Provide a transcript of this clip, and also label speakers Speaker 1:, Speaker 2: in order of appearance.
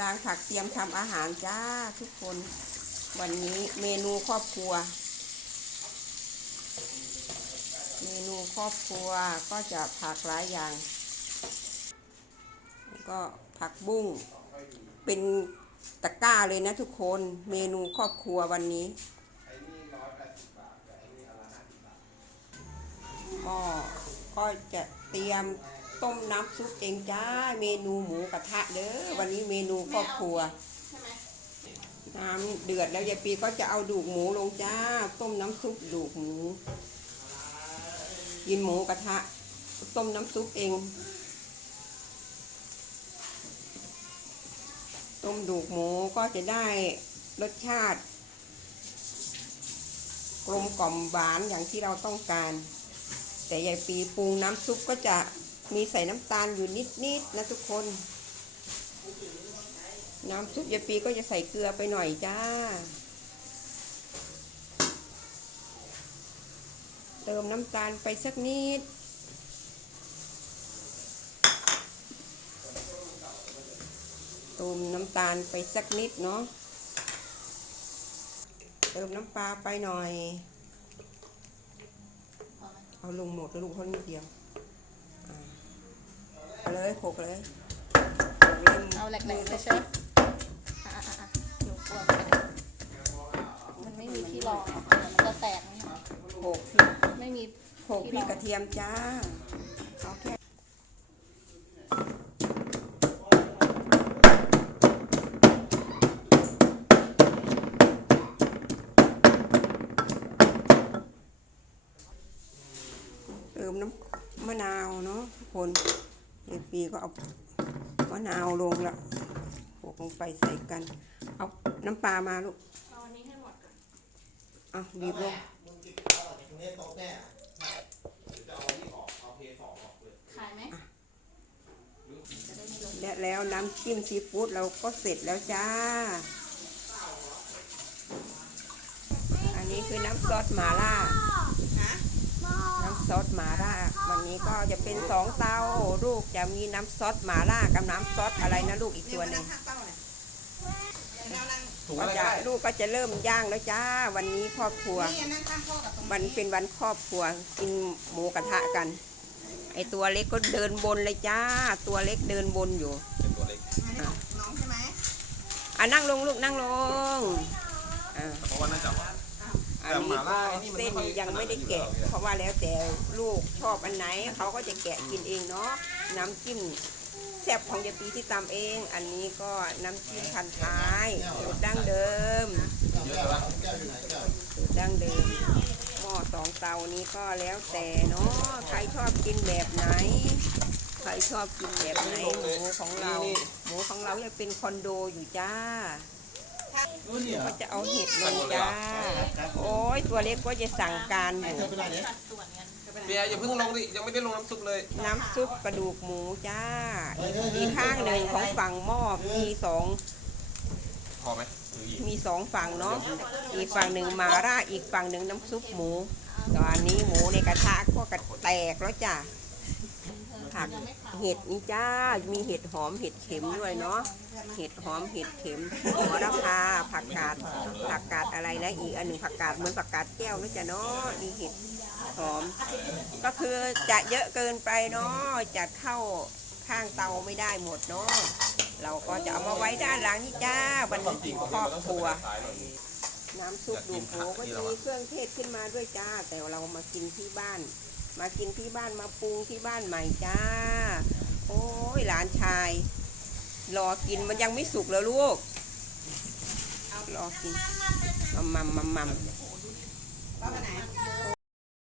Speaker 1: ล้างผักเตรียมทำอาหารจ้าทุกคน วันนี้เมนูครอบครัว เมนูครอบครัวก็จะผักหลายอย่าง ก็ผักบุ้งเป็นตะกร้าเลยนะทุกคนเมนูครอบครัววันนี้ก็ก็จะเตรียม ต้มน้ำซุปเองจ้า เมนูหมูกระทะเด้อวันนี้เมนูครอบครัว น้ำเดือดแล้วยายปีก็จะเอาดูกหมูลงจ้า ต้มน้ำซุปดูกหมูกินหมูกระทะ ต้มน้ำซุปเอง ต้มดูกหมูก็จะได้รสชาติ กลมกล่อมหวานอย่างที่เราต้องการ แต่ยายปีปรุงน้ำซุปก็จะ มีใส่น้ำตาลอยู่นิดๆนะทุกคน น้ำซุปยาปีก็จะใส่เกลือไปหน่อยจ้า เติมน้ำตาลไปสักนิด เติมน้ำตาลไปสักนิดเนาะ เติมน้ำปลาไปหน่อย เอาลงหมดแล้วลูกเขานิดเดียว เอาเลยโขกเลยโขกเลย
Speaker 2: เอาแหลกๆเลยใช่ไหมอะอะอะเดี๋ยวกลัวมันไม่มีที่รองอะเดี๋ยวมันจะแตกนะ
Speaker 1: โขกพริก
Speaker 2: ไม่มี
Speaker 1: โขกพริกกระเทียมจ้าเอาแค่เติมน้ำมะนาวเนาะทุกคน เด็กปีก็เอามะนาวลงละโขกลงไปใส่กัน เอาน้ำปลามาลูก
Speaker 2: เอาอันนี้ให้หมดก่อน
Speaker 1: เอาบีบลง
Speaker 2: ขายไหม
Speaker 1: และแล้วน้ำจิ้มซีฟู้ดเราก็เสร็จแล้วจ้า อันนี้คือน้ำซอสหมาล่าน้ำ ซอสหมาล่าวันนี้ก็จะเป็นสองเตาลูกจะมีน้ำซอสหมาล่ากับน้ำซอสอะไรนะลูกอีกตัวหนึ่ง
Speaker 3: ถุง
Speaker 1: ก็
Speaker 3: อะไร
Speaker 1: จะ
Speaker 3: ได้
Speaker 1: ลูกก็จะเริ่มย่างแล้วจ้า วันนี้ครอบครัว วันเป็นวันครอบครัวกินหมูกระทะกัน ไอตัวเล็กก็เดินบนเลยจ้า ตัวเล็กเดินบนอยู่
Speaker 3: เป็นตัวเล็ก
Speaker 4: น้องใช่ไหม
Speaker 1: อะนั่งลงลูกนั่งลงอ่า
Speaker 3: เพราะว่าน่าจะ
Speaker 1: อันนี้ก็เส้นยังไม่ได้แกะ เพราะว่าแล้วแต่ลูกชอบอันไหนเขาก็จะแกะกินเองเนาะน้ำจิ้มแซ่บของยายปีที่ตำเอง อันนี้ก็น้ำจิ้มพันท้ายสูตรดั้งเดิมสูตรดั้งเดิมหม้อสองเตานี้ก็แล้วแต่เนาะใครชอบกินแบบไหนใครชอบกินแบบไหนหมูของเรา หมูของเราจะเป็นคอนโดอยู่จ้า ก็จะเอาเห็ดลงจ้า โอ้ยตัวเล็กก็จะสั่งการอยู่
Speaker 3: เบียร์อย่าเพิ่งลงดิยังไม่ได้ลงน้ำซุปเลย
Speaker 1: น้ำซุปกระดูกหมูจ้าอีกข้างหนึ่งของฝั่งหม้อมีสอง
Speaker 3: พอไหมหรืออีก
Speaker 1: มีสองฝั่งเนาะอีกฝั่งหนึ่งหมาล่าอีกฝั่งหนึ่งน้ำซุปหมูตอนนี้หมูในกระทะก็กระแตกแล้วจ้า ผักเห็ดนี่จ้า มีเห็ดหอมเห็ดเข็มด้วยเนาะ เห็ดหอมเห็ดเข็มหัวระพาผักกาด ผักกาดอะไรนะอีกอันหนึ่งผักกาดเหมือนผักกาดแก้วนะจ๊ะเนาะนี่เห็ดหอม ก็คือจะเยอะเกินไปเนาะจะเข้าข้างเตาไม่ได้หมดเนาะ เราก็จะเอามาไว้ด้านหลังนี่จ้าวันนี้ครอบครัวน้ำซุปดูโผก็จะมีเครื่องเทศขึ้นมาด้วยจ้า แต่เรามากินที่บ้าน มากินที่บ้านมาปรุงที่บ้านใหม่จ้า โอ้ยหลานชาย รอกินมันยังไม่สุกแล้วลูก รอกินมัมมัมมัมมัม
Speaker 4: ป้าไปไหน
Speaker 1: โอ้